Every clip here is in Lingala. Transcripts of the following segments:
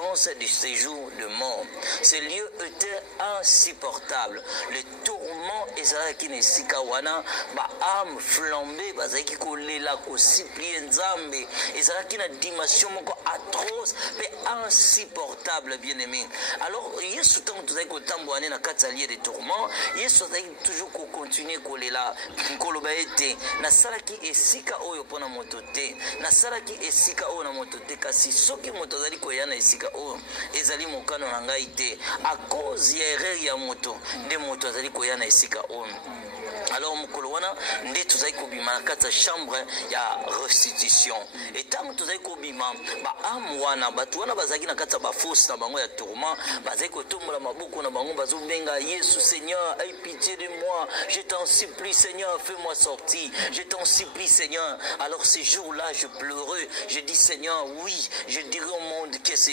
distance du séjour de mort. Ce lieu était insupportable. Le tourment ezalaki na esika wana, ba âme flambée bazaki kolela ko supplier Nzambe, ezalaki na dimension moko atroce mais insupportable, bien-aimé. Alors Yesu tant tozaki kotambola na kati ya lieu de tourment, Yesu azaki toujours ko continuer kolela koloba ete nasalaki esika oyo pona moto te, nasalaki esika oyo na moto te, kasi soki moto azali koya na esika oyo ezali mokano na ngai te, a cause ya erreur ya moto nde moto azali koya na esika oyo. Alors mokolo wana nde tozali kobima na kati ya chambre ya restitution. Et tant tozali kobima ba âme wana bato wana bazalaki na kati ya bafosse na bango ya tourment, bazali kotombola maboko na bango bazobenga Yesu, Seigneur, aie pitié de moi, je t'en supplie Seigneur, fais-moi sortir, je t'en supplie Seigneur. Alors ces jours-là je pleurais, je dis Seigneur, oui, je dirais au monde que ce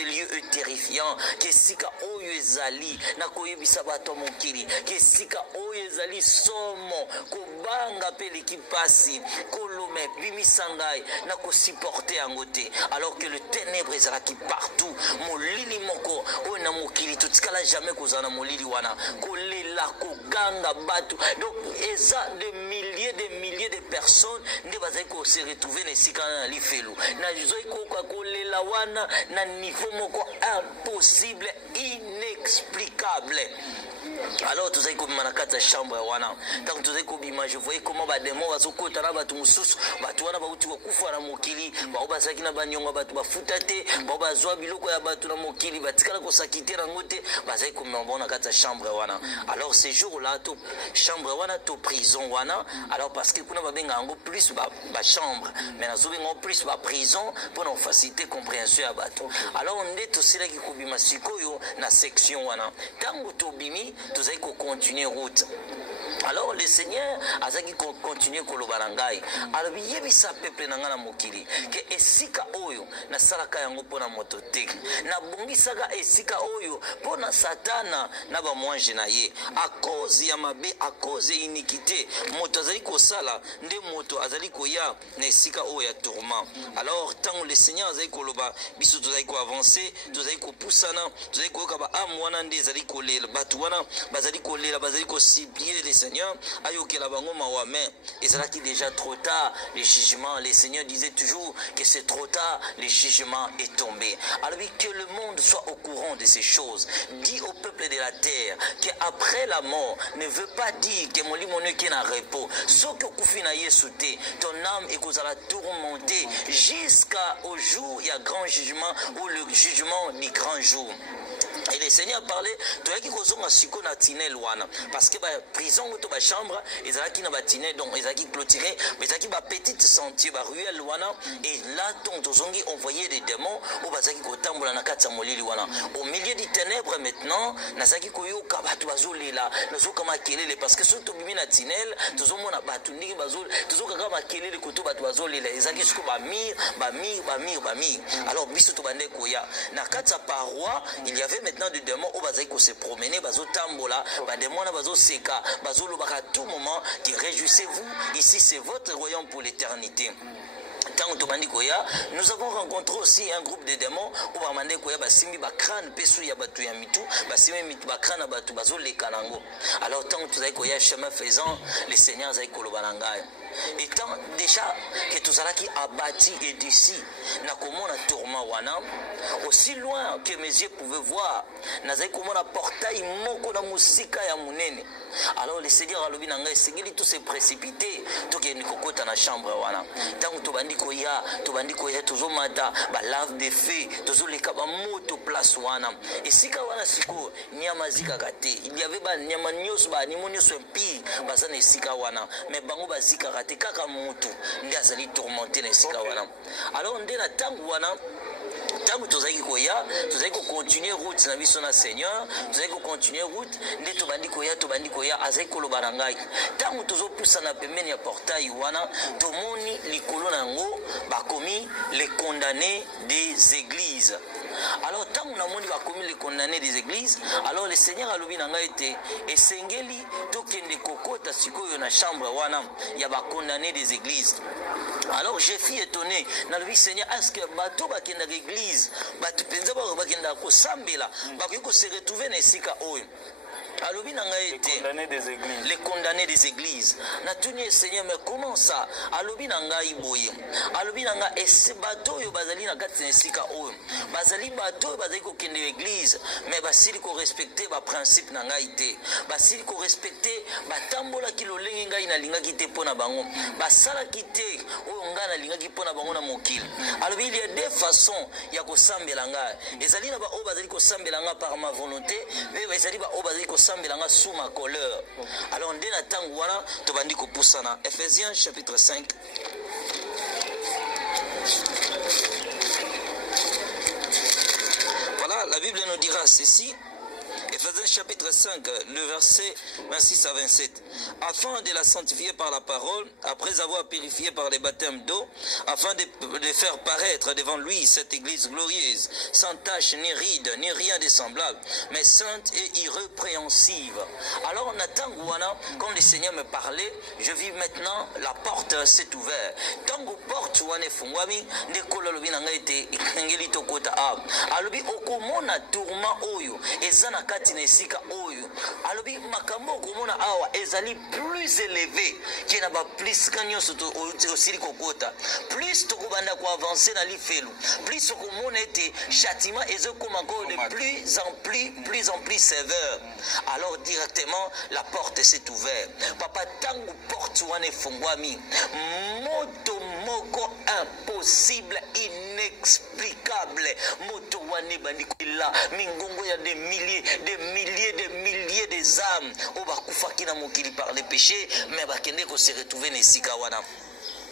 lieu est terrifiant, que sika oyo ezali na koyebisa bato mokili, que sika oyo ezali somo kobanga pe l'équipasi kolome bimisangai na ko supporter yango te, alors que le ténèbre ezalaki partout. Molili moko oyo na mokili totikala jamais kozana molili wana kolela koganga bato. Donc eza de milliers de personnes nde bazali ko se retrouver na esika na lifelu na zoi koka kolela wana na niveau moko impossible, inexplicable. Alors tous les kobima na kati ya chambre ya wana, tant tous les kobima, je voyais comment ba démon bazokota na batu mususu, batu wana bauti kokufa na mokili, ba bazaki na banyonga batu bafuta te, ba bazwa biloko ya batu na mokili, batikala kosakite na ngote, bazaki kobima na kati ya chambre ya wana. Alors ces jours-là to chambre wana to prison wana, alors parce que kuna babenga ngo plus ba chambre, mais na zobenga plus ba prison pour nous faciliter compréhension ya batu. Alors on est aussi là qui kobima sikoyo na section wana. Tango to bimi tous allez continuer route. Alors le Seigneur a dit qu'on continue koloba na ngai. Alors yebisa peuple na ngana mokili ke esika oyo na salaka yango pona moto te. Na bongisaka esika oyo pona satana na ba mwange na ye. A cause ya mabe, a cause ya iniquité, moto azali kosala nde moto azali koya na esika oyo ya tourment. Alors tant le Seigneur azali koloba biso tozali ko avancer, tozali ko poussana, tozali ko ka ba amwana nde azali kolela batu wana bazali kolela bazali ko supplier le Seigneur ayokela bango mawame. Ezalaki déjà trop tard le jugement. Le Seigneur disait toujours que c'est trop tard, le jugement est tombé. Alors que le monde soit au courant de ces choses. Dis au peuple de la terre qu'après la mort ne veut pas dire que mon limon qui est en repos. Sauf que kufina yesoute, ton âme est kozala tourmentée jusqu'au jour il y a grand jugement ou le jugement du grand jour. Et le Seigneur parlait de qui kozonga siko na tinel wana parce que ba prison ou ba chambre ezalaki na ba tinel, donc ezalaki clôturé, mais ezalaki ba petite sentier ba ruelle wana, et là tozongi envoyer des démons ou bazaki kotambola na kati ya molili wana au milieu des ténèbres. Maintenant nazaki koyoka bato bazolela nazoka makelele parce que surtout bimi na tinel tozomona bato ndingi bazol tozoka kama makelele koto bato bazolela ezaki siko ba mir. Alors biso to bande koya na kati ya paroi, il y avait maintenant des démons où bazaki ko se promener bazotambola ba démons na bazoseka bazolobaka à tout moment qui réjouissez-vous, ici c'est votre royaume pour l'éternité. Nous avons rencontré aussi un groupe de démons où bamande koya basimbi bakran pesu ya batu ya mitu basimi mitu bakran batu bazoleka nango. Alors tant que tu koya chemin faisant, le Seigneur zai koloba na ngai. Étant déjà que tout ça qui a bâti et d'ici na komona tourment wana aussi loin que mes yeux pouvaient voir nazai komona portail moko na musika ya munene. Alors le Seigneur a lobi na ngai singeli tout se précipiter to ke ni kokota na chambre wana. Tant to bandi koya tozomata ba lave de feu tozoleka ba moto place wana esika wana siko nyama zika kate, il y avait ba nyama nyos ba animaux nyos mpi bazana esika wana mais bango bazika kate kaka moto ndi azali tourmenté na esika wana. Alors nde na tangu wana tangu tozaki koya tozaki ko continuer route na biso na Seigneur, tozaki ko continuer route nde tobandi koya azaki koloba na ngai tangu tozopusa na pembeni ya portail wana tomoni likolo nango bakomi les condamnés des églises. Alors tant qu'on a moni va commis les condamnés des églises, alors le Seigneur a lobi nanga été et sengeli to kende kokota sikoyo na chambre wana ya ba condamnés des églises. Alors je fus étonné na lobi Seigneur, est-ce que bato ba kenda l'église bato penza ba kenda ko sambela ba ko se retrouver na sika oyo. Les condamnés des églises. Natuni Seigneur, mais comment ça? Alobi nanga iboye. Alobi nanga ese bato yo bazali na kati nesika oyo. Bazali bato bazali ko kende église, mais basili ko respecter ba principe nanga ite. Basili ko respecter ba tambola ki lolenge ngai na linga ki te pona bango. Basala ki te oyo nga na linga ki pona bango na mokili. Alobi il y a deux façons ya ko sambela nga. Ezali na ba o bazali ko sambela nga par ma volonté, mais ezali ba o bazali ko sambelanga sous ma colère. Alors dès la temps wana to bandi ko pusana. Ephésiens chapitre 5. Voilà, la Bible nous dira ceci. Ephésiens chapitre 5, le verset 26 à 27. Afin de la sanctifier par la parole, après avoir purifié par les baptêmes d'eau, afin de faire paraître devant lui cette église glorieuse, sans tache, ni ride, ni rien de semblable, mais sainte et irrépréhensible. Alors, Nathan Gouana, quand le Seigneur me parlait, je vis maintenant, la porte s'est ouverte. Tant que porte wane fungwami, ndekola lobi nanga ete ikengeli tokota ab. Alobi okomona tourment oyo, ezana kati nesika oyo. Alobi makambo okomona awa ezali plus élevé qui n'a pas plus kanyo soto aussi kokota. Plus tokobanda ko avancer na lifelu. Plus okomona ete châtiment ezokoma encore de plus en plus sévère. Alors directement la porte s'est ouverte. Papa tangu porte wane fungwami. Moto moko impossible, inexplicable. Moto wane bandikila mingongo ya des milliers des âmes au bakufaki na mokili par les péchés, mais bakende ko se retrouver nesika wana.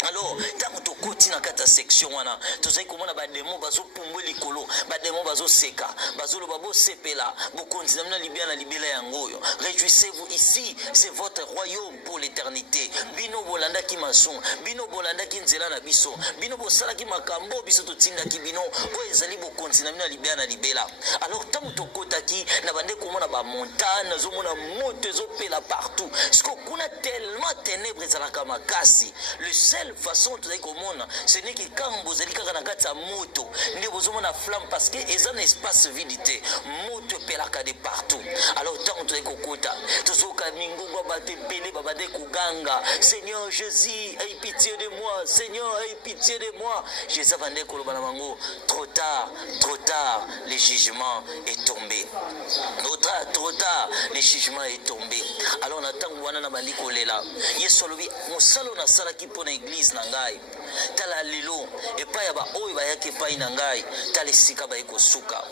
Alors, tant que tu na kata section wana, tu sais comment ba démon bazo pumbwe likolo, ba démon bazo seka, bazo lo babo sepela, bo konzina na libela yangoyo. Réjouissez-vous ici, c'est votre royaume pour l'éternité. Bino bolanda ki mason, bino bolanda ki nzela na biso, bino bosala ki makambo biso to tinda ki bino, o ezali bo konzina na libela. Alors tant que kotaki na bande komona ba montagne, zo mona moto zo pela partout. Parce que kuna tellement ténèbres ezalaka makasi. Le seul façon tu sais comment ce n'est que quand vous allez quand na moto ne vous na flamme parce que ils ont un espace vidité moto pelaka de partout. Alors tant tu sais kokota tozoka mingungo bate pele babade kuganga. Seigneur Jésus, aie pitié de moi. Seigneur, aie pitié de moi. Jésus vande koloba na bango trop tard, le jugement est tombé. Trop tard, le jugement est tombé. Alors on attend wana na baliko lela. Yesu lobi musalo na sala ki pona église nangai tala lelo et pas ya ba oyo ba yake pa nangai tala sika ba eko suka.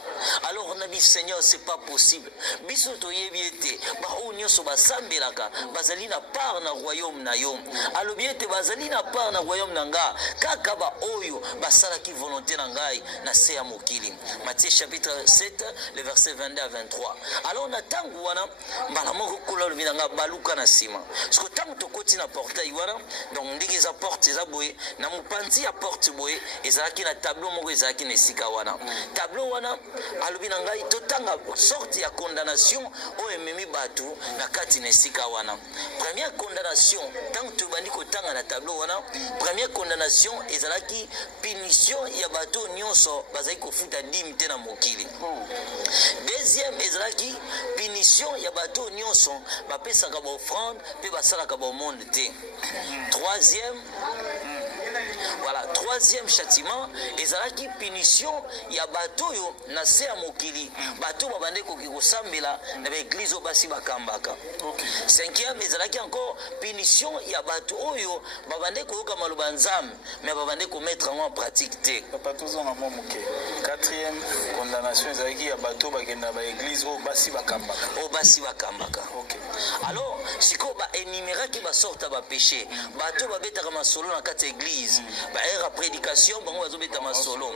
Alors on a dit Seigneur, c'est pas possible. Biso to yebiete ba o nyoso ba sambelaka bazali na part na royaume na yo. Alobiete bazali na part na royaume nanga kaka ba oyo basala ki volonté nangai na se ya mokili. Matthieu chapitre 7 le verset 22 à 23. Alors on attend wana mbala moko kola lobinanga baluka na sima. Parce que tant to koti na portail wana donc ndiki za porte za boye na mupanzi ya porte boye ezalaki na tableau moko ezalaki na esika wana. Tableau wana alobi na ngai totanga sorte ya condamnation o ememi batu na kati na esika wana. Première condamnation tant to bandi kotanga na tableau wana, première condamnation ezalaki punition ya batu nyonso bazali kofuta dîme te na mokili. Deuxième ezalaki punition ya batu nyonso bapesaka ba offrande pe basalaka ba monde te. Troisième châtiment ezalaki punition ya bato yo na se ya mokili bato babande koki kosambela na l'église o basi bakambaka. Cinquième ezalaki encore punition ya bato oyo babande koyoka maloba nzambe mais babande ko mettre en pratique te. Papa tozonga mo moke. Quatrième condamnation ezalaki ya bato bakenda ba église o basi bakambaka. Alors siko ba énumérer ba sorta ba péché bato babetaka masolo na kati église ba era prédication bango bazobeta masolo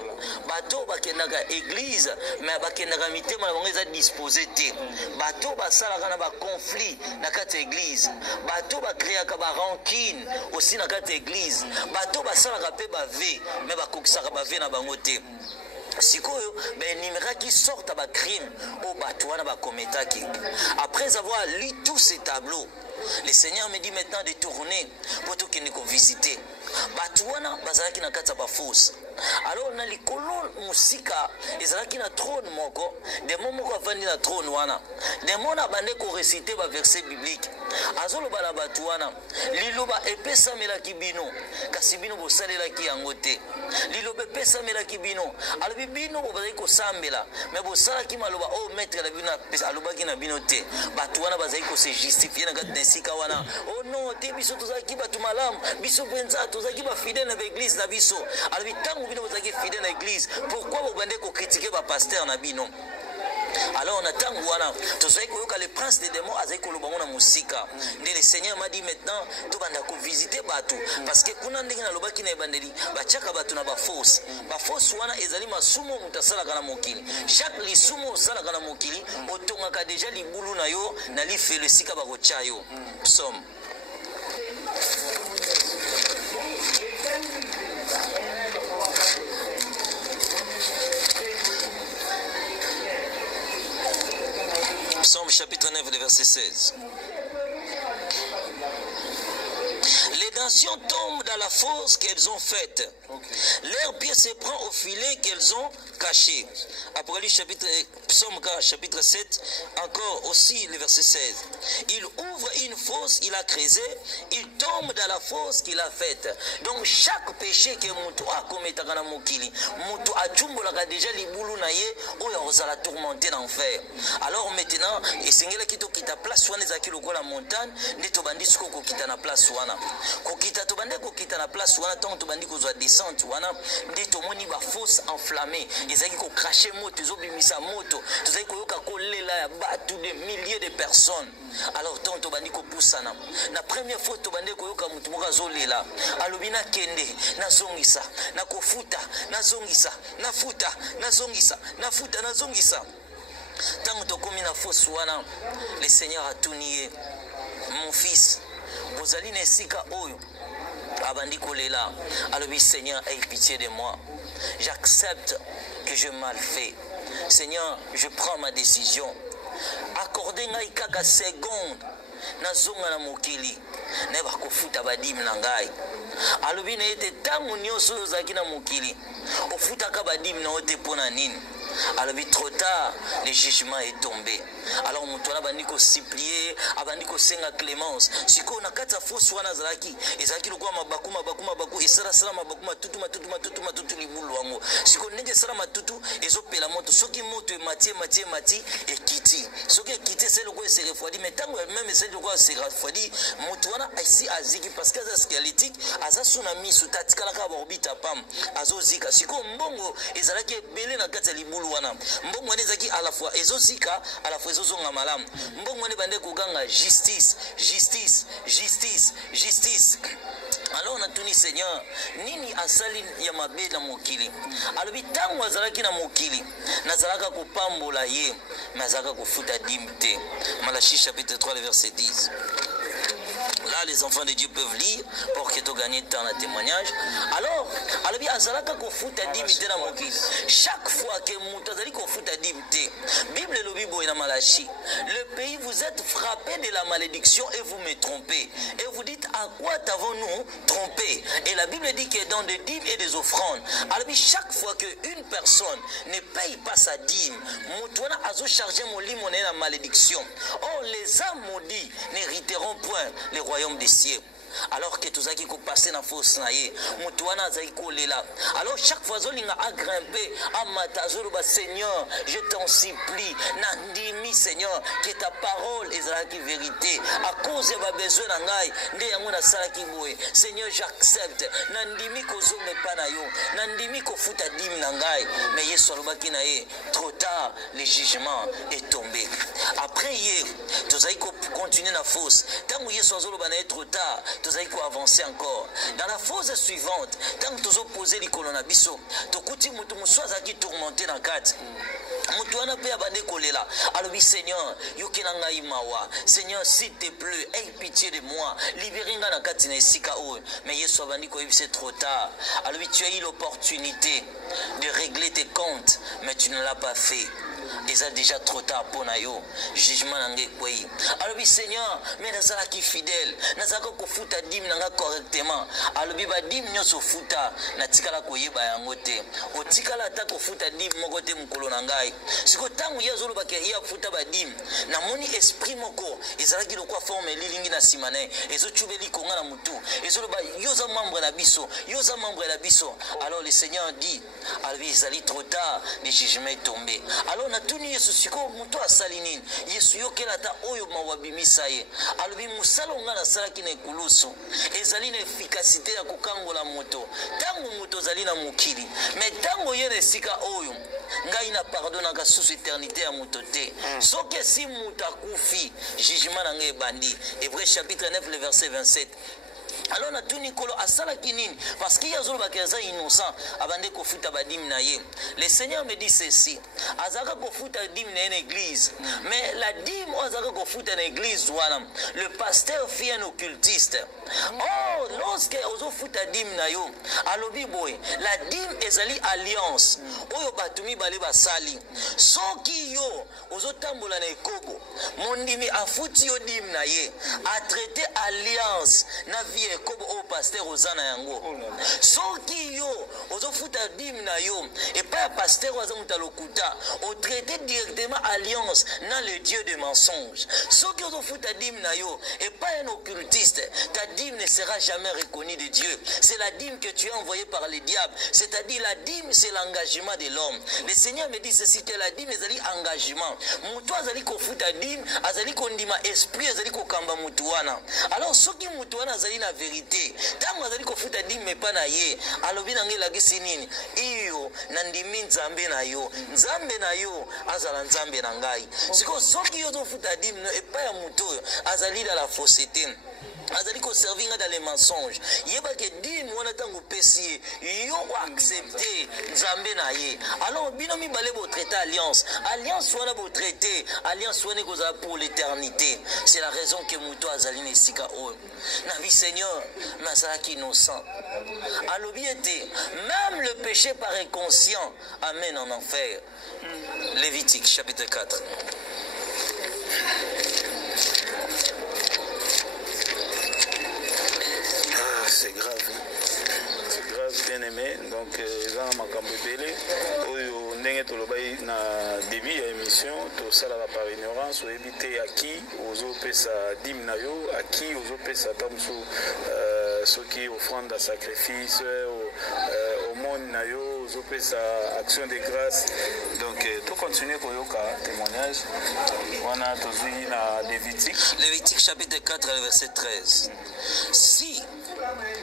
bato bakendaka église mais bakendaka mitema na bango eza disposé te bato basalaka na ba conflit na kati église bato bakreaka ba rancune aussi na kati église bato basalaka pe ba ve mais bakokisaka ba ve na bango te. sikoyo benimeraki sorte ba crime au batouana ba kometaki. Après avoir lu tous ces tableaux, le Seigneur me dit maintenant de tourner pour tout qu'il nous visiter. Batouana bazalaki na kata ba fosse. Alors na likolo musika ezalaki na trône moko, de momoko avandi na trône wana. De mona bande ko réciter ba verset biblique. Azolo bala batouana liloba epesa melaki bino kasi bino bosalelaki yango te. Liloba epesa melaki bino alobi bino bozali kosambela mais bosalaki maloba o maître la bino alobaki na bino te. Batouana bazali ko se justifier na kati sika wana. Oh non te biso tozalaki batu malamu biso bwenza tozalaki ba fidèle na église na biso. Alobi tangu bino bozalaki fidèle na église pourquoi vous bande ko critiquer ba pasteur na bino? Alors on attend voilà, tu sais que le prince des démons a dit que le Seigneur m'a dit maintenant tu vas visiter Batu parce que kuna ndenge na lobaki na bandeli bachaka batu na ba force wana ezali masumo mutasala kana mokili chaque lisumo sala kana mokili otonga ka déjà libulu na yo na li fait le sika ba kochayo psaume. Psaume chapitre 9, verset 16. Les nations tombent dans la fosse qu'elles ont faite. Leur pied se prend au filet qu'elles ont caché. Apocalypse chapitre, Psaume chapitre 7, encore aussi le verset 16. Il ouvre une fosse, il a creusé, il tombe dans la fosse qu'il a faite. Donc chaque péché que Moutou a commis dans Mokili, Moutou a tchumbolaka déjà les boulous naïe, ou il a tourmenté d'enfer. Alors maintenant, et Seigneur qui t'a place soin des akilo la montagne, ne te bandis ko kita na place wana. Ko kita to bande ko kita na place wana tant to bandi ko zo descente wana, ne to moni ba fosse enflammée. Ezaki ko cracher moto, zo bimisa moto. Tozaki ko yoka ko lela ya batu de milliers de personnes. Alors tant to bandi ko poussana. Na première fois to bande ko yoka mutu moka zo lela. Alobina kende na zongisa, na kofuta, na zongisa, na futa, na zongisa, na futa, na zongisa. Tant to komi na fosse wana, le Seigneur a tout nié. Mon fils, vous allez nesika oyo abandi kolela alobi Seigneur aie pitié de moi, j'accepte que je mal fait, Seigneur je prends ma décision, accordez ngai kaka seconde nazonga na mokili na bakofuta badimi na ngai alobi na ete tango nyonso ozalaki na mokili ofutaka badimi na ote pona nini. Alors trop tard, le jugement est tombé. Alors Moutouna bandiko supplier, abandiko senga clémence. Si on a quatre fois soit nazaraki, et zaki le quoi mabaku, et sera mabakuma tutu li boulou. Si on n'est pas matutu, et zopé la moto, ce qui monte mati, et kiti. Ce qui est quitté, c'est le quoi c'est refroidi, mais tant même c'est le quoi c'est refroidi. Moutouna ici à Ziki, parce que c'est squelettique, à sa tsunami, sous Tatikala orbita pam, à Zozika. Si on bongo, et zalaki belé na kata li boulou. Mbongo nezaki à la fois ezozika à la fois ezozonga malamu mbongo ne bande kuganga justice. Alors on a tuni Seigneur nini asali ya mabe na mokili alobi tango azalaki na mokili nazalaka kopambola ye nazalaka kofuta dimte. Malachie chapitre 3 verset 10. Là, les enfants de Dieu peuvent lire pour que tu gagnes temps de témoignage. Alors, chaque fois que Bible le Bible est Malachi, le pays vous êtes frappé de la malédiction et vous me trompez. Et vous dites à quoi t'avons-nous trompé? Et la Bible dit que dans des dîmes et des offrandes, alors chaque fois qu'une personne ne paye pas sa dîme, Moutouana a chargé mon lit monnaie la malédiction. Or, les âmes maudits n'hériteront point les royaumes des cieux. Alors que tous qui passé dans la fosse naïe, Moutouana zaïko lela. Alors chaque fois zolinga a grimpé, à matazuru ba Seigneur, je t'en supplie, nandimi Seigneur, que ta parole est la vérité. À cause de ma besoin nangai, nde yanguna salaki boye. Seigneur, j'accepte. Nandimi ko zonge panayo, nandimi ko futa dim nangai. Mais Yesu alobaki naïe, trop tard, le jugement est tombé. Après hier, tous continuer dans la fosse. Tant que Yesu alobaki naïe trop tard. Tous allons avancer encore. Dans la phase suivante, tant que nous opposons les colonnes à Bisso, tu continues à qui tourmenter dans le cadre. Mutuana pe abande kolela. Alors Seigneur, yokena ngai mawa. Seigneur, s'il te plaît, aie pitié de moi. Libéringa na katina esika o. Mais Yesu abandi ko c'est trop tard. Alors tu as eu l'opportunité de régler tes comptes, mais tu ne l'as pas fait. Et ça déjà trop tard pour nayo. Jugement nangé kwei. Alors Seigneur, mais nazala ki fidèle. Nazaka ko futa dim nanga correctement. Alors ba dim nyoso futa na tikala ko yeba yango te. O tikala ta ko futa dim moko te mukolo nangai. Siko tangu yazolo ba ke ya futa ba dim. Na moni esprit moko ezala ki lokwa forme lilingi na simane. Ezo chubeli konga na mutu. Ezo ba yoza membre na biso. Yoza membre na biso. Alors le Seigneur dit, alors ezali trop tard, le jugement est tombé. Alors na tuni Yesu siko mutu asalinin. Yesu yokela ta oyo mawabimisa ye. Alobi musalo nga na salaki na ekulusu. Ezali na efficacité ya kokangola moto. Tango moto zali na mukili. Mais tango yene sika oyo ngai na pardonnaka sous éternité ya moto te. Soke si muta kufi jugement na ngai bandi. Hébreux chapitre 9 le verset 27. Alors na tuni kolo asala kinini parce qu'il y a zolo bakeza innocent abande ko futa badim na ye. Le Seigneur me dit ceci, azaka ko futa dim na une église, mais la dim azaka ko futa na église wana le pasteur fit un occultiste. Oh, lorsque ozo futa dim na yo alobi boy la dim ezali alliance oyo batumi bale basali soki yo ozo tambola na ekobo mondimi afuti yo dim na ye a traité alliance na vie ekobo o pasteur ozana yango soki yo ozo futa dim na yo et pas pasteur ozo mutalokuta o traité directement alliance na le dieu de mensonge soki ozo futa dim na yo et pas un occultiste ta dîme ne sera jamais reconnue de Dieu. C'est la dîme que tu as envoyée par les diables. C'est-à-dire la dîme, c'est l'engagement de l'homme. Le Seigneur me dit ceci, que la dîme, c'est l'engagement. Moutou azali ko futa dîme, azali ko ndima esprit, azali ko kamba moutuana. Alors, ce qui moutuana azali na vérité. Tango azali ko futa dîme, mais pas na ye. Alobi nange lagi sinini. Iyo, nandimi nzambe na yo. Nzambe na yo, azala nzambe na ngai. Siko, soki yo zo futa dîme, et pas ya moutou, azali dans la fausseté. Azali ko servir dans les mensonges. Yeba ke dim wana tango pesi yo accepter nzambe na ye. Alors binomi balé bo traiter alliance. Alliance wana bo traiter, alliance wana ko za pour l'éternité. C'est la raison que muto azali ne sika o. Na vie Seigneur, masala ki innocent. Alobi était même le péché par inconscient amène en enfer. Lévitique chapitre 4. C'est grave, bien aimé. Donc, dans ma cambébélé, où ndenge tolobai na début ya émission, tout ça là par ignorance, ou éviter à qui, aux autres sa dîme na yo, à qui, aux autres sa tamsu, ceux qui offrande à sacrifice, au monde na yo, aux autres sa action de grâce. Donc, tout continuer pour yoka témoignage. On a toujours na Lévitique. Lévitique chapitre 4, verset 13. Si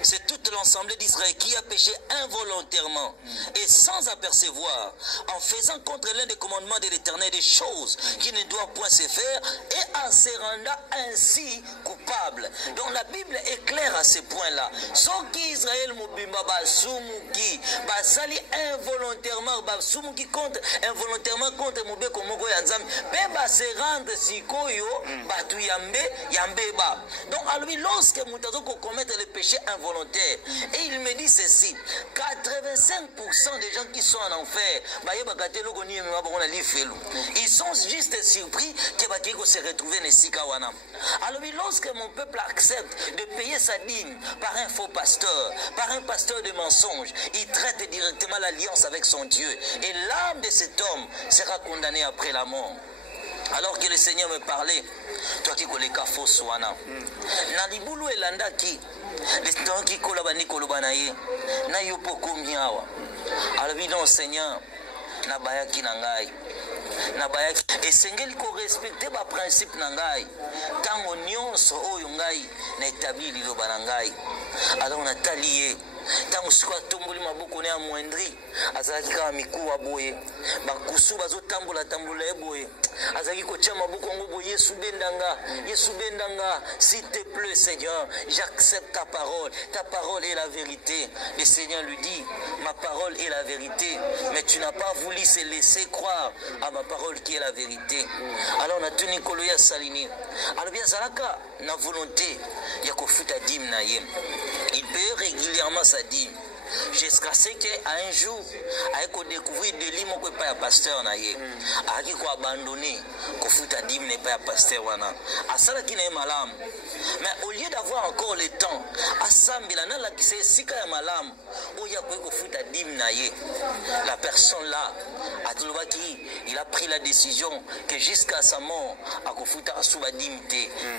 c'est toute l'ensemble d'Israël qui a péché involontairement et sans apercevoir, en faisant contre l'un des commandements de l'Éternel des choses qui ne doivent point se faire et en se rendant ainsi coupable. Donc la Bible est claire à ce point-là. Sauf qu'Israël mobimba basumuki basali involontairement basumuki contre involontairement contre mobeko moko yanzam pe se rendre sikoyo batu yambe ba. Donc à lui lorsque mutazo ko commettre le péché involontaire et il me dit ceci 85% des gens qui sont en enfer ils sont juste surpris que se retrouver wana. Alors lorsque mon peuple accepte de payer sa dîme par un faux pasteur, par un pasteur de mensonges, il traite directement l'alliance avec son Dieu et l'âme de cet homme sera condamnée après la mort. Alors que le Seigneur me parlait, toi qui connais Kafo Swana, Nalibulu elanda ki, les temps qui kolabani kolobanaye, na yopoko miawa. Alors non Seigneur, na bayaki nangai, na bayaki. Et Seigneur ko respecter ba principe nangai, tango nyonso oyo ngai na établi lilo banangai. Alors on a talié. Tango sikoa tomboli maboko ne amwendri azalaki kama mikuwa boye bakusu bazotambola tambola boye azaki kotia maboko ngo bo Yesu bendanga, s'il te plaît Seigneur, j'accepte ta parole est la vérité. Le Seigneur lui dit, ma parole est la vérité, mais tu n'as pas voulu se laisser croire à ma parole qui est la vérité. Alors on a tenu koloya salini. Alors bien zalaka na volonté ya kofuta dim na ye. Il paye régulièrement sa dîme. Jusqu'à ce qu'un jour, il découvrir des livres qui ne sont pas pasteur. Il a abandonné, qu'il faut dire n'est pas pasteur. À ça, qui n'est malam. Mais au lieu d'avoir encore le temps, à ça, la personne là, il a pris la décision que jusqu'à sa mort,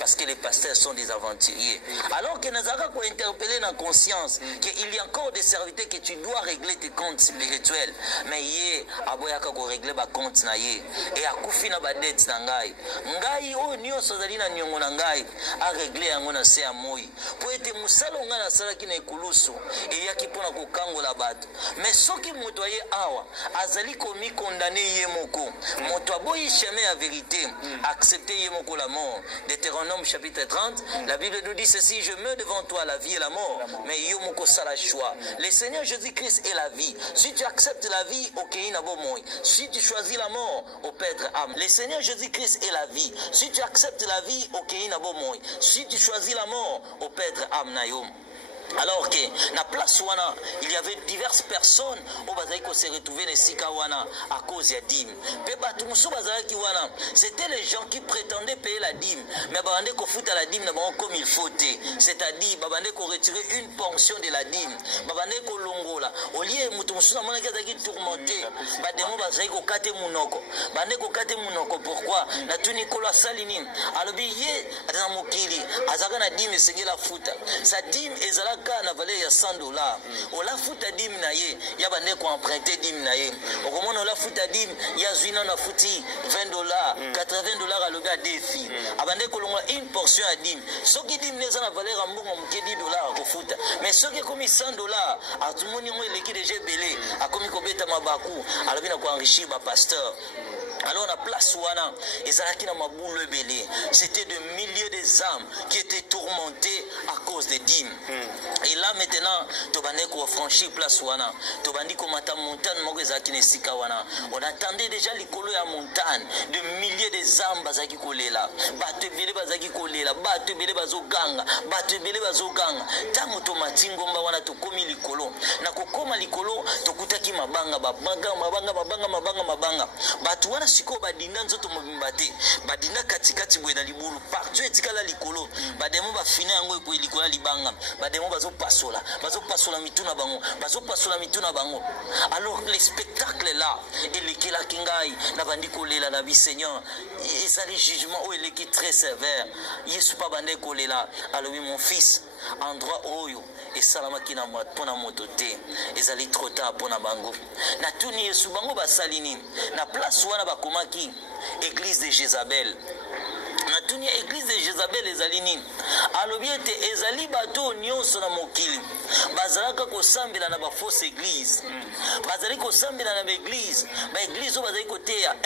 parce que les pasteurs sont des aventuriers. Alors que nous avons interpellé dans la conscience qu'il y a encore des serviteurs que tu dois régler tes comptes spirituels. Mais hier, aboyaka ko régler ba compte na ye et akufi na ba dette na ngai. Ngai o nyonso zali na nyongo na ngai a régler yango na se ya moi. Po ete musala nga na sala ki na ekulusu et yaki pona ko kangola bato. Mais soki moto ye awa azali komi condamné ye moko. Moto aboyi chemin ya vérité, accepter ye moko la mort. Deutéronome chapitre 30, la Bible nous dit ceci, je mets devant toi la vie et la mort, mais yo moko sala choix. Le Seigneur Jésus-Christ est la vie. Si tu acceptes la vie, ok, si tu choisis la mort, au Père âme. Le Seigneur Jésus-Christ est la vie. Si tu acceptes la vie, ok, si tu choisis la mort, au Père âme naïom. Alors que na place wana il y avait diverses personnes au bazaki ko se retrouver ne sika wana à cause ya dîme. Pe batu musu bazaki wana, c'était les gens qui prétendaient payer la dîme, mais babande ko futa la dîme na bango comme il faut. C'est-à-dire babande ko retirer une portion de la dîme, babande ko longola. Au lieu mutu musu na mona kazaki tourmenté, ba demo bazaki ko kate munoko. Bande ko kate munoko pourquoi? Na tuni ko la salini. Alobi ye na mokili azaka na dîme sengela futa. Sa dîme ezala na valeur ya $100. On la futa dim na ye, ya bande ko emprunter dim na ye. Okomona la futa dim ya zuina na futi $20, $80 à loga défi. Abande ko longa une portion à dim. Soki dim neza na valeur mbongo mke $10 ko futa. Mais soki komi $100, a tout monde ngo eleki déjà belé, a komi ko beta mabaku, alobi na ko enrichir ba pasteur. Alors on a place wana ezalaki na maboule belé. C'était de milliers des âmes qui étaient tourmentées à cause des dîmes. Et là maintenant, tobande ko franchir place wana, tobandi ko mata montagne moko ezalaki na sika wana. On attendait déjà likolo ya montagne de milliers des âmes bazaki kolela. Bato belé bazaki kolela, bato belé bazoganga, bato belé bazoganga. Tango to matingomba wana to komi likolo. Na kokoma likolo to kutaki mabanga. Bato wana siko badinda nzoto mobimba te, badinda katikati boye na libulu partout etikala likolo, bademo bafina yango eko likolo libanga, bademo bazopasola mituna bango. Alors le spectacle là elekela kingai na bandi kolela na bi Seigneur, et ça les jugements où eleki très sévère. Yesu pa bande kolela, alors mon fils endroit oyo esalamaki na pona moto te ezali trop tard pona bango na tuni Yesu bango basalini na place wana bakomaki église de Jézabel. Na tuni église de Jézabel ezali nini? Alobi ete ezali bato nyonso na mokili bazalaka kosambela na ba fausse église, bazali kosambela na ba église o bazali koteya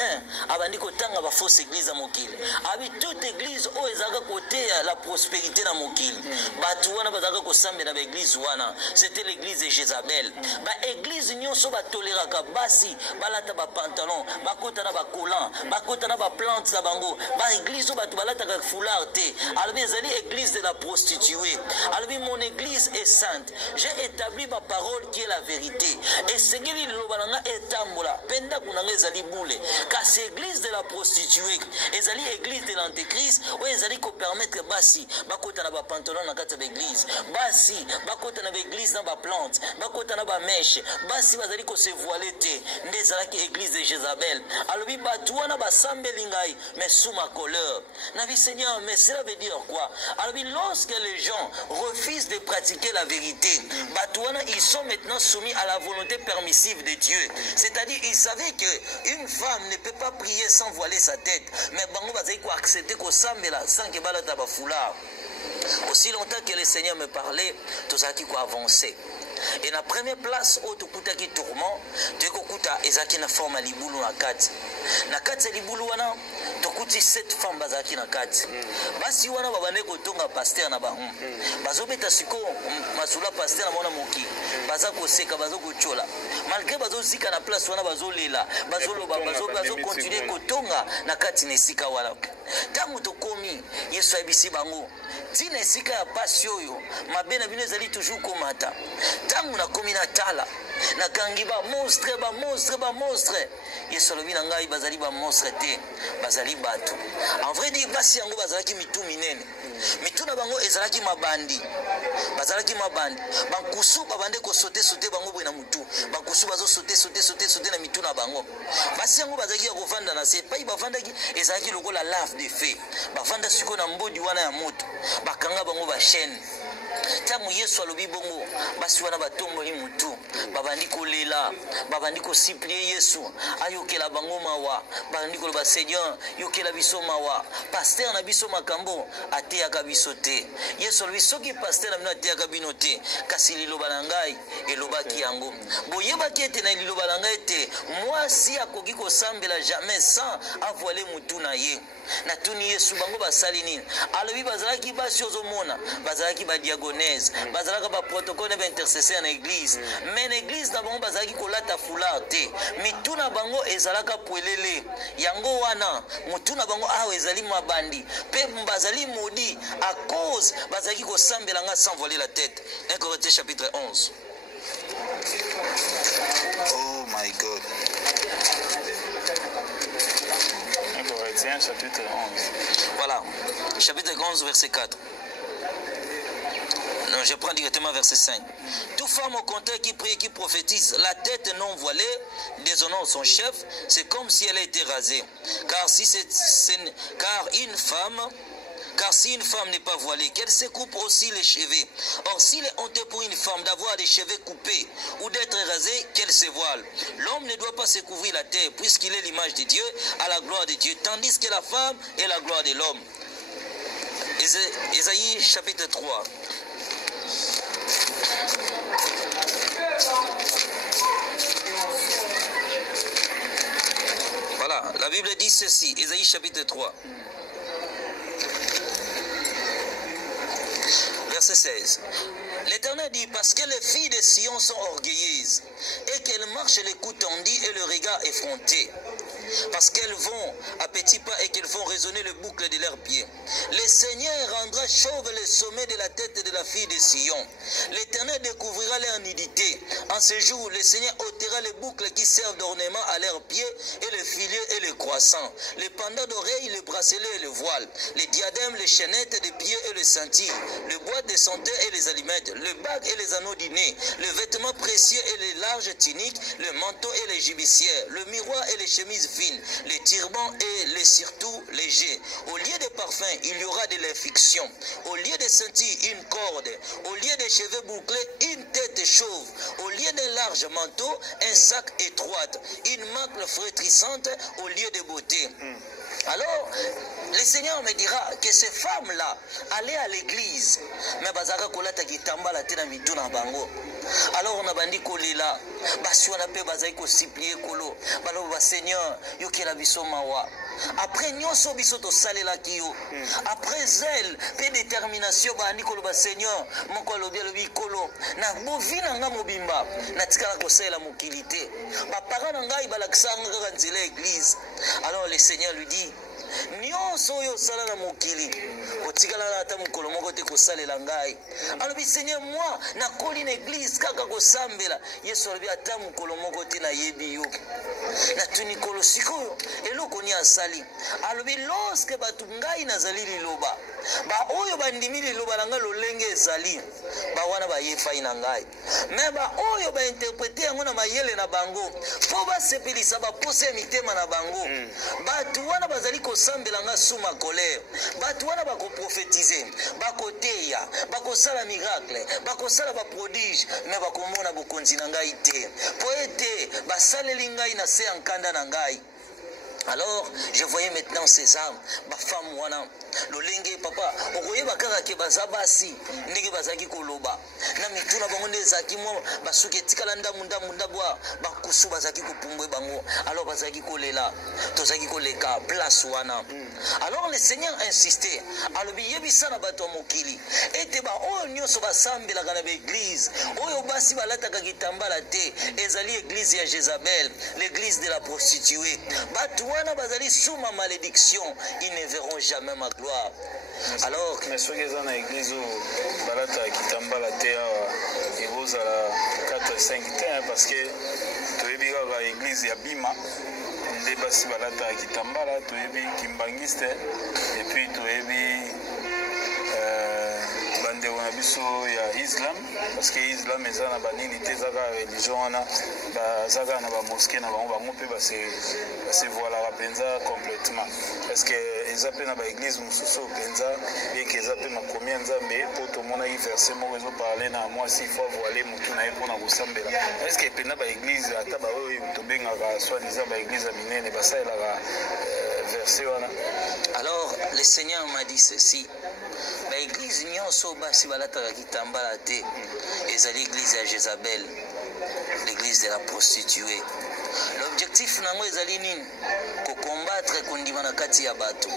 abandi kotanga ba fausse église na mokili. Abi toute église o ezalaka koteya la prospérité na mokili, bato wana bazalaka kosambela na ba église wana, c'était l'église de Jézabel. Ba église nyonso batoleraka basi balata ba pantalon, bakota na ba collant, bakota na ba plante na bango, ba église o bato balataka foulard te. Alobi ezali église de la prostituée. Alobi mon église est sainte, j'ai établi ma parole qui est la vérité. Et sengeli lobananga etambola penda kunanga ezali boule. Car c'est église de la prostituée, ezali église de l'antéchrist, ou ezali ko permettre basi bakota na ba pantalon na kati ya église, basi bakota na ba église na ba plante, bakota na ba mèche, basi bazali ko se voiler te. Ndezalaki église de Jézabel. Alobi batu wana basambeli ngai mais sous ma colère. Nabi Seigneur, mais cela veut dire quoi? Alors lorsque les gens refusent de pratiquer la vérité, Batouana, ils sont maintenant soumis à la volonté permissive de Dieu. C'est-à-dire, ils savaient qu'une femme ne peut pas prier sans voiler sa tête. Mais Bango va dire quoi accepter qu'on s'amène sans que balata ba foulard. Aussi longtemps que le Seigneur me parlait, tout ça qui quoi avancer. Et la première place où tu kuta ki tourment, tu kuta ezaki na forme libulu na kati. Na kati libulu wana tokuti 7 femmes bazalaki na kati basi wana babande kotonga pasteur na bango bazobeta siko masula pasteur na mona moki baza koseka bazo kochola malgré bazozika na place wana bazolela bazoloba bazo continuer kotonga na kati na esika wana tango tokomi Yesu ayebisi bango tina esika ya pasi oyo mabe na bino ezali toujours komata tango nakomi na tala nakangi ba monstre Yesu alobi na ngai bazali ba monstre te bazali bato en vrai dire basi yango bazalaki mitu minene mitu na bango ezalaki mabandi bazalaki mabandi bankusu babande ko sote bango boye na mutu bankusu bazo sote na mitu na bango basi yango bazalaki ya kovanda na se pai bavandaki ezalaki lokola lave de feu bavanda siko na mbodi wana ya moto bakanga bango ba chaîne tango Yesu alobi bongo basi wana batomboli mutu babandi kolela babandi kosiplie Yesu ayokela bango mawa babandi koloba Seigneur yokela biso mawa pasteur na biso makambo ateyaka biso te Yesu alobi soki pasteur na bino ateyaka bino te kasi liloba na ngai elobaki yango boyebaki ete na liloba na ngai ete mwasi akoki kosambela jamais sans avoiler mutu na ye na tuni Yesu bango basali nini alobi bazalaki basi ozomona bazalaki ba diagonese bazalaka ba protocole ba intercesseur na église mais na église na bango bazalaki kolata foulard te mitu na bango ezalaka poelele yango wana mutu na bango awa ezali mabandi pe bazali maudit à cause bazalaki kosambela nga sans voler la tête. 1 Corinthiens chapitre 11. Oh my God. Chapitre 11. Voilà, chapitre 11, verset 4. Non, je prends directement verset 5. Toute femme au contraire qui prie et qui prophétise, la tête non voilée, déshonore son chef, c'est comme si elle était rasée. Car si une femme n'est pas voilée, qu'elle se coupe aussi les cheveux. Or, s'il est honteux pour une femme d'avoir des cheveux coupés ou d'être rasée, qu'elle se voile. L'homme ne doit pas se couvrir la tête, puisqu'il est l'image de Dieu, à la gloire de Dieu, tandis que la femme est la gloire de l'homme. Ésaïe chapitre 3. Voilà, la Bible dit ceci, Ésaïe chapitre 3. Verset 16. L'Éternel dit, parce que les filles de Sion sont orgueilleuses, et qu'elles marchent les coups tendus et le regard effronté, parce qu'elles vont à petits pas et qu'elles font résonner le boucle de leurs pieds. Le Seigneur rendra chauve le sommet de la tête de la fille de Sion. L'Éternel découvrira leur nudité. En ce jour, le Seigneur ôtera les boucles qui servent d'ornement à leurs pieds, et les filets et les croissants, les pendants d'oreilles, les bracelets et le voile, les diadèmes, les chaînettes des pieds et les ceintures, le bois des senteurs et les allumettes, le bague et les anneaux du nez, le vêtement précieux et les larges tuniques, le manteau et les gibecières, le miroir et les chemises fines, les turbans et les surtout légers. Au lieu de parfums, il y aura de l'infiction. Au lieu de ceintures, une corde. Au lieu de cheveux bouclés, une tête chauve. Au lieu d'un large manteau, un sac étroit. Une macle frétrissante au lieu de beauté. Alors, le Seigneur me dira que ces femmes-là allaient à l'église, mais bazaka kolata kitamba la tena mituna bango. Alors on a bandi kolela, basi wana pe bazaki ko supplier kolo, balo ba Seigneur, yokela biso mawa. Après nyonso biso to salela kiyo. Après zèle, pe détermination bandi kolo ba Seigneur, moko lobi lobi kolo, na bovina nga mobimba, na tikala ko sala mokilité. Ba parents ngai balakisanga kaka nzela église. Alors le Seigneur lui dit, nyonso oyo sala na mokili otikala na ata mokolo moko te kosalela ngai. Alobi Seigneur, moi nakoli na église kaka kosambela. Yesu alobi ata mokolo moko te nayebi yo. Natuni kolo sikoyo eloko ni asali. Alobi lorsque batu ngai nazali liloba, ba oyo bandimi liloba na ngai lolenge ezali, ba wana bayefai na ngai. Mais ba oyo ba interpréter yango na mayele na bango, po ba sepelisa ba pose mitema na bango. Batu wana bazali kosambela nga suma colère. Batu wana bako prophétiser, bako teya, bako sala miracle, bako sala ba prodige, mais bako mona bokonzi na ngai te. Po ete basaleli ngai na se ankanda na ngai. Alors, je voyais maintenant ces âmes, ma femme wana, lolenge papa, okoye bakaka ke bazabasi, ndenge bazaki koloba. Na mituna bango ndezaki mo basuke tikala ndamunda bwa bakusu bazaki kupumbwe bango. Alors bazaki kolela, tozaki koleka place wana. Alors le Seigneur insistait, alobi yebisa na bato mokili, ete ba oyo nyonso basambela kana ba église, oyo basi balataka kitambala te, ezali église ya Jézabel, l'église de la prostituée. Bato wana bazali sous ma malédiction, ils ne verront jamais ma gloire. Alors, mais ce que dans l'église balata kitambala te et vous à la 4-5 temps parce que tu es bien à l'église ya Bima, les basi balata kitambala, tu es bien kimbangiste et puis tu es bien bande wana biso ya Islam parce que Islam eza na banini te zaka religion wana bazaka na ba mosquée na bango pe se voilà penza complètement parce que eza pe na ba église mususu penza et que eza pe na combien nzambe pour tout monde y verset mo rezo parler na moi si faut voiler mutu na epona kusambela est-ce que pe na ba église ata ba oyo to benga ka soit disant ba église minene basala la verset wana. Alors le Seigneur m'a dit ceci. L'église nyonso basi balataka kitambala te ezali église ya Jézabel, l'église de la prostituée. L'objectif nango ezali nini? Ko combattre kondima na kati ya bato.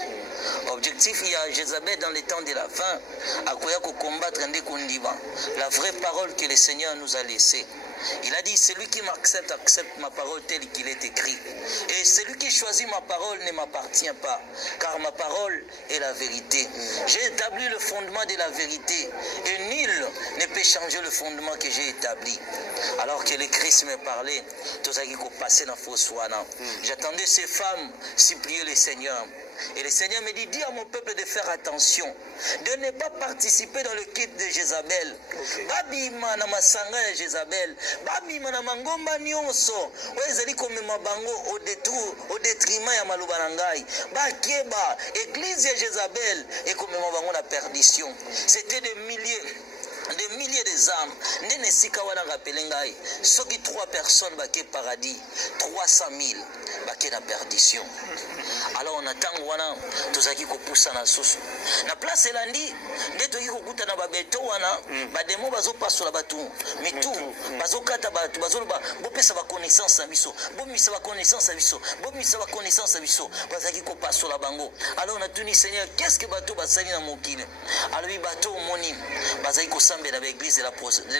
Objectif ya Jézabel dans les temps de la fin akoya ko combattre nde kondima. La vraie parole que le Seigneur nous a laissée. Il a dit, celui qui m'accepte, accepte ma parole telle qu'il est écrit. Et celui qui choisit ma parole ne m'appartient pas, car ma parole est la vérité. J'ai établi le fondement de la vérité, et nul ne peut changer le fondement que j'ai établi. Alors que le Christ me parlait, tout ça qui passait dans Foswana. J'attendais ces femmes supplier le Seigneur. Et le Seigneur me dit, dis à mon peuple de faire attention, de ne pas participer dans le kit de Jézabel. Babima na masanga ya Jézabel, babima na mangomba nyonso, wezali komema bango au détriment ya maloba na ngai. Bakeba, église ya Jézabel et komema bango na perdition. C'était des milliers des âmes. Nene sika wana rappelé ngai, soki 3 personnes bake paradis, 300 000 bake na perdition. Alors on attend wana tozaki kopusa na susu. Na place elandi nde toki kokuta na babeto wana bademo bazopasola batu mitu bazokata batu bazoloba bopesa ba connaissance na biso, bomisa ba connaissance na biso, bomisa ba connaissance na biso, bazaki kopasola bango. Alors on a tuni Seigneur, qu'est-ce que bato basali na mokili? Alors bato moni bazaki kosambela ba église de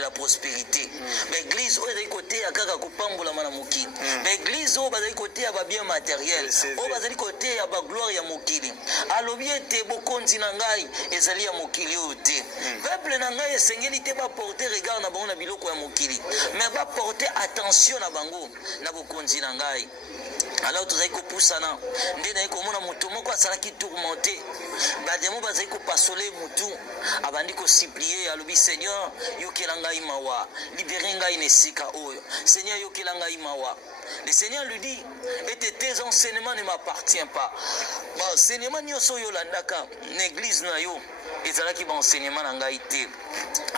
la prospérité. Ba église o ezali côté ya kaka kopambola na mokili. Ba église o bazali côté ya ba bien matériel. O bazali côté ya ba gloire ya mokili. Alobi ete bokonzi na ngai ezali ya mokili o te. Peuple na ngai esengeli te ba porter regard na bango na biloko ya mokili, mais ba porter attention na bango na bokonzi na ngai. Alors tozali kopusana nde nayi komona moto moko asalaki tourmenté bademo bazali kopasole mutu abandi kosiplier alobi Seigneur yokela ngai mawa libere ngai na esika oyo Seigneur yokela ngai mawa. Le Seigneur lui dit, et tes enseignements ne m'appartiennent pas. Enseignement nyonso yo landaka l'église na yo ezalaki ba enseignement na ngai te.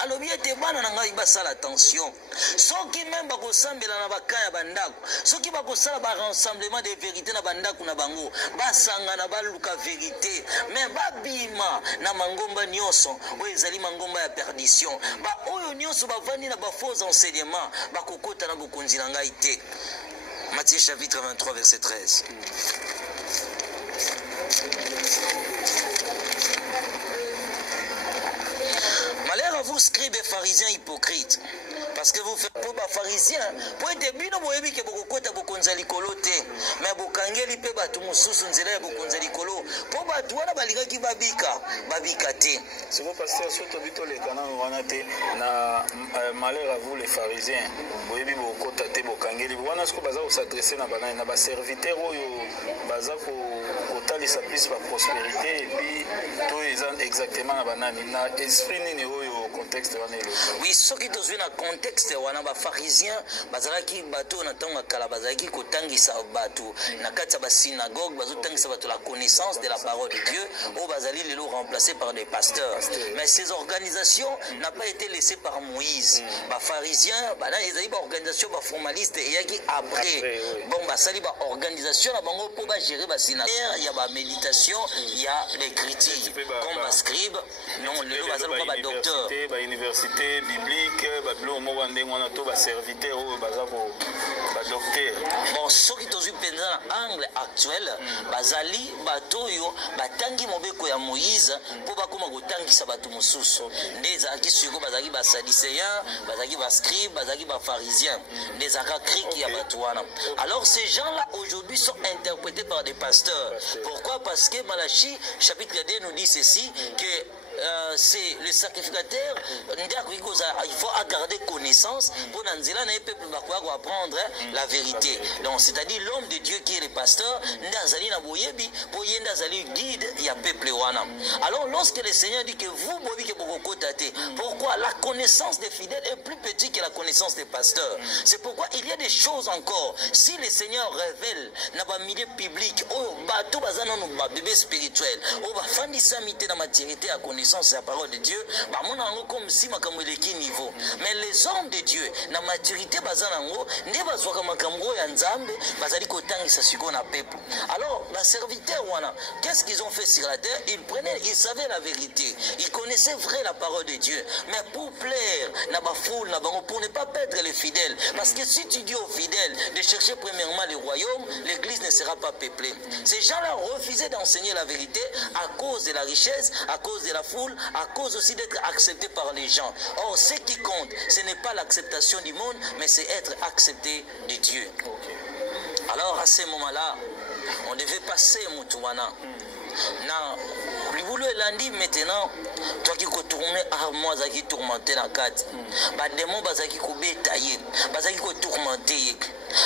Alobi ete bana na ngai basala attention. Soki même bakosambela na bakaya bandako, soki bakosala ba rassemblement de vérité na bandako na bango, basanga na baluka vérité, mais babima na mangomba nyonso oyo ezali mangomba ya perdition. Ba oyo nyonso bavandi na ba faux enseignements bakokota na bokonzi na ngai te. Matthieu chapitre 23 verset 13. Malheur à vous, scribes et pharisiens hypocrites, parce que vous faites pour les pharisiens, pour être bien, vous voyez que vous avez bokonzali kolote, mais vous kangeli pe batu mususu nzela ya bokonzali kolo, pour batu wana balika ki babika te. C'est vous pasteur surtout bito le canon wanate na malheur à vous les pharisiens, vous voyez vous kota te bokangeli, wana ce que baza vous s'adresser na bana na ba serviteur oyo baza ko kotalisa plus ba prospérité et puis tout exactement na banani na esprit nini oyo contexte wana ele. Oui, soki tozwi na contexte wana ba pharisiens bazalaki bato na ntango kala bazalaki kotangisa bato na kati ya ba synagogue bazotangisa bato la connaissance de la parole de Dieu ou bazali lelo remplacés par des pasteurs. Mais ces organisations n'ont pas été laissées par Moïse. Ba pharisiens bana ezali ba organisation ba formaliste et yaki après bon ba sali ba organisation na bango pour ba gérer ba synagogue, il y a ba méditation, il y a l'écriture comme ba scribe, non lelo bazali ba docteur, ba université biblique, ba blo mo wande ngona to ba serviteur ou bazako ba docteur. Bon soki tozu penza na angle actuel bazali bato yo batangi mobeko ya Moïse pour bakoma kotangisa bato mosusu ndeza akisuko bazali ba sadducéens bazali ba scribes bazali ba pharisiens ndeza ka kriki ya bato wana. Alors ces gens-là aujourd'hui sont interprétés par des pasteurs. Pourquoi? Parce que Malachie chapitre 2 nous dit ceci que c'est le sacrificateur, il faut garder connaissance pour apprendre la vérité. Donc c'est-à-dire l'homme de Dieu qui est le pasteur, guide, il y a peuple wana. Alors lorsque le Seigneur dit que vous, pourquoi la connaissance des fidèles est plus petite que la connaissance des pasteurs? C'est pourquoi il y a des choses encore. Si le Seigneur révèle dans le milieu public, bébé spirituel, dans maturité à connaissance de la parole de Dieu, comme si niveau. Mais les hommes de Dieu, dans la maturité, alors, les serviteurs, qu'est-ce qu'ils ont fait sur la terre? Ils savaient la vérité. Ils connaissaient vrai la parole de Dieu. Mais pour plaire, pour ne pas perdre les fidèles, parce que si tu dis aux fidèles de chercher premièrement le royaume, l'église ne sera pas peuplée. Ces gens-là refusaient d'enseigner la vérité à cause de la richesse, à cause de la foule, à cause aussi d'être accepté par les gens. Or, ce qui compte, ce n'est pas l'acceptation du monde, mais c'est être accepté de Dieu. Alors, à ce moment-là, on devait passer Moutouana. Non, le boulot est lundi maintenant. Toi qui tourner à moi, qui tourmenté dans le cadre. Bah, des mots, qui bétaillé, qui tourmenté.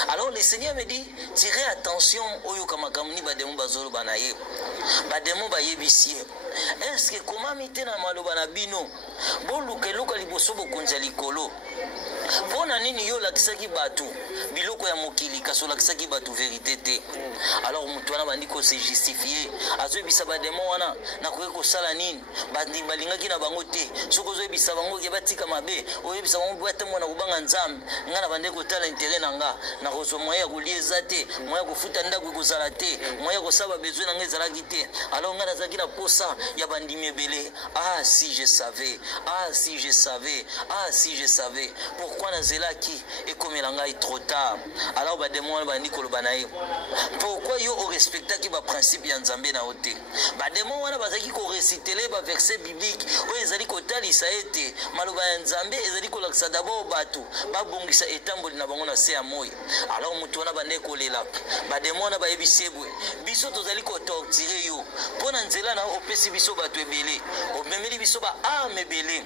Alors le Seigneur me dit, tirez attention au yokamakamni bademo bazolo banaye. Bademo bayebisie. Est-ce que comment mité na maloba na bino? Boluke luka liboso bokonza likolo. Pona nini yo lakisaki batu biloko ya mokili kaso lakisaki batu vérité te. Alors mutu wana bandi ko se justifier. Azo bisa bademo wana na ko sala nini? Bandi balingaki na bango te. Soko zo bisa bango ke batika mabe. O bisa bango bata mwana kubanga nzambe. Ngana bande ko tala intérêt nanga. Na koso moya kulieza te, moya kufuta ndaku kozala te, moya kosaba besoin nanga ezalaki te. Alors ngana zaki na posa ya bandimi ebele. Ah si je savais, ah si je savais, ah si je savais. Pourquoi nazelaki ekomela ngai trop tard? Alors ba démon bandi koloba na ye. Pourquoi yo o respectaki ba principe ya Nzambe na ote? Ba démon wana bazaki ko réciter ba verset biblique. O ezali ko talisa ete maloba ya Nzambe ezali ko lakisa d'abord batu ba bongisa etamboli na bango na se ya moyi. Alors mutu wana bande kolela ba démon na ba yebisebwe biso tozali ko torturer yo pona nzela na opesi biso batu ebele omemeli biso ba arme ebele.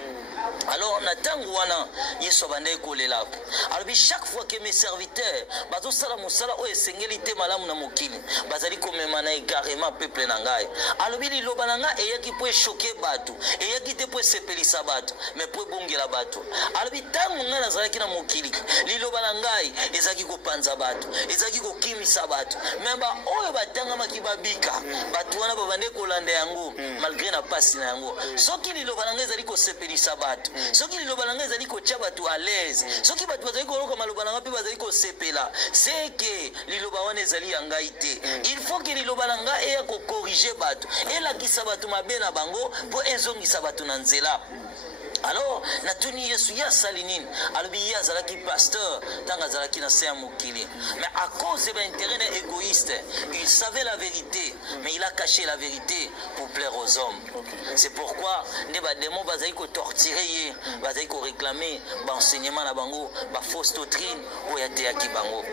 Alors na tangu wana Yesu bande kolela. Alors chaque fois que mes serviteurs bazo sala musala o esengeli te malamu na mokili bazali komema na carrément peuple na ngai. Alors bili loba na ngai eyaki po choquer batu eyaki te po sepelisa batu mais po bongela batu. Alors bitangu ngana nazalaki na mokili liloba na ngai ezaki kopanza batu ezaki kokimisa batu memba oyo batanga makibabika batu wana babande kolanda yango malgré na pasi na yango. Soki liloba na ngai ezali kosepelisa batu soki liloba na ngai ezali kotia batu à l'aise soki batu bazali koloka maloba na ngai pe bazali kosepela c'est que liloba wana ezali ya ngai te. Il faut que liloba na ngai eya kokorige batu elakisa batu mabe na bango po ezongisa batu na nzela. Alors, natuni Yesu ya salinine, alubi ya zalaki pasteur, tanga zalaki na seya mokili. Mais à cause de l'intérêt égoïste, il savait la vérité, mais il a caché la vérité pour plaire aux hommes. C'est pourquoi les démons bazali ko torturer, bazali ko réclamer enseignement na bango, ba fausse doctrine ou ya ki bango.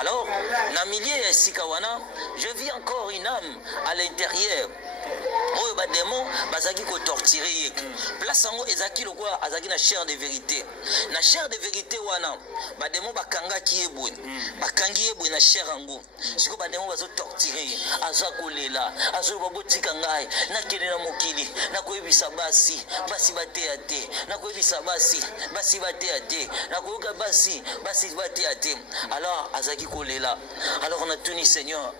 Alors, na milieu ya sikawana, je vis encore une âme à l'intérieur. oyo ba démon bazaki ko torturer ye place yango ezaki lokola azaki na chair de vérité na chair de vérité wana ba démon bakangaki ye boye bakangi ye boye na chair yango siko ba démon bazo torturer ye aza kolela azo babotika ngai nakende na mokili nakoyebisa basi bateya te nakoyebisa basi bateya te nakoyoka basi bateya te alors azaki kolela alors on a tuni Seigneur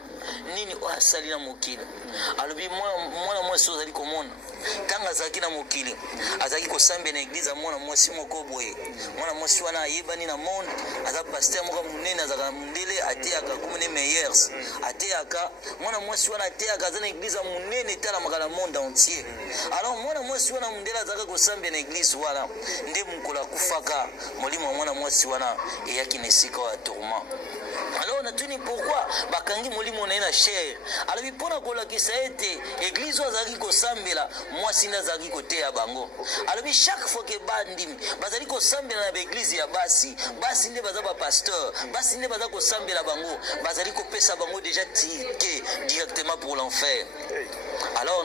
nini asali na mokili alobi mwana mwasi ozali komona tanga azalaki na mokili azalaki kosambe na eglize mwana mwasi moko boye mwana mwasi wana ayebani na monde aza pasteur moko munene azalaka na mundele ateyaka komone meilleurs ateyaka mwana mwasi wana ateyaka aza na eglize munene etalamaka na monde entier alors mwana mwasi wana mundele azalaka kosambe na eglize wana nde mokolo akufaka molimo wa mwana mwasi wana eyaki na esika ya tourment. Alors on a tuni pourquoi bakangi molimo na chair alors pona kolakisa ete église azaki kosambela mwasi na azaki koteya bango alors chaque fois que bandi bazali kosambela na église ya basi nde baza ba pasteur basi nde baza kosambela bango bazali kopesa bango déjà ticket directement pour l'enfer alors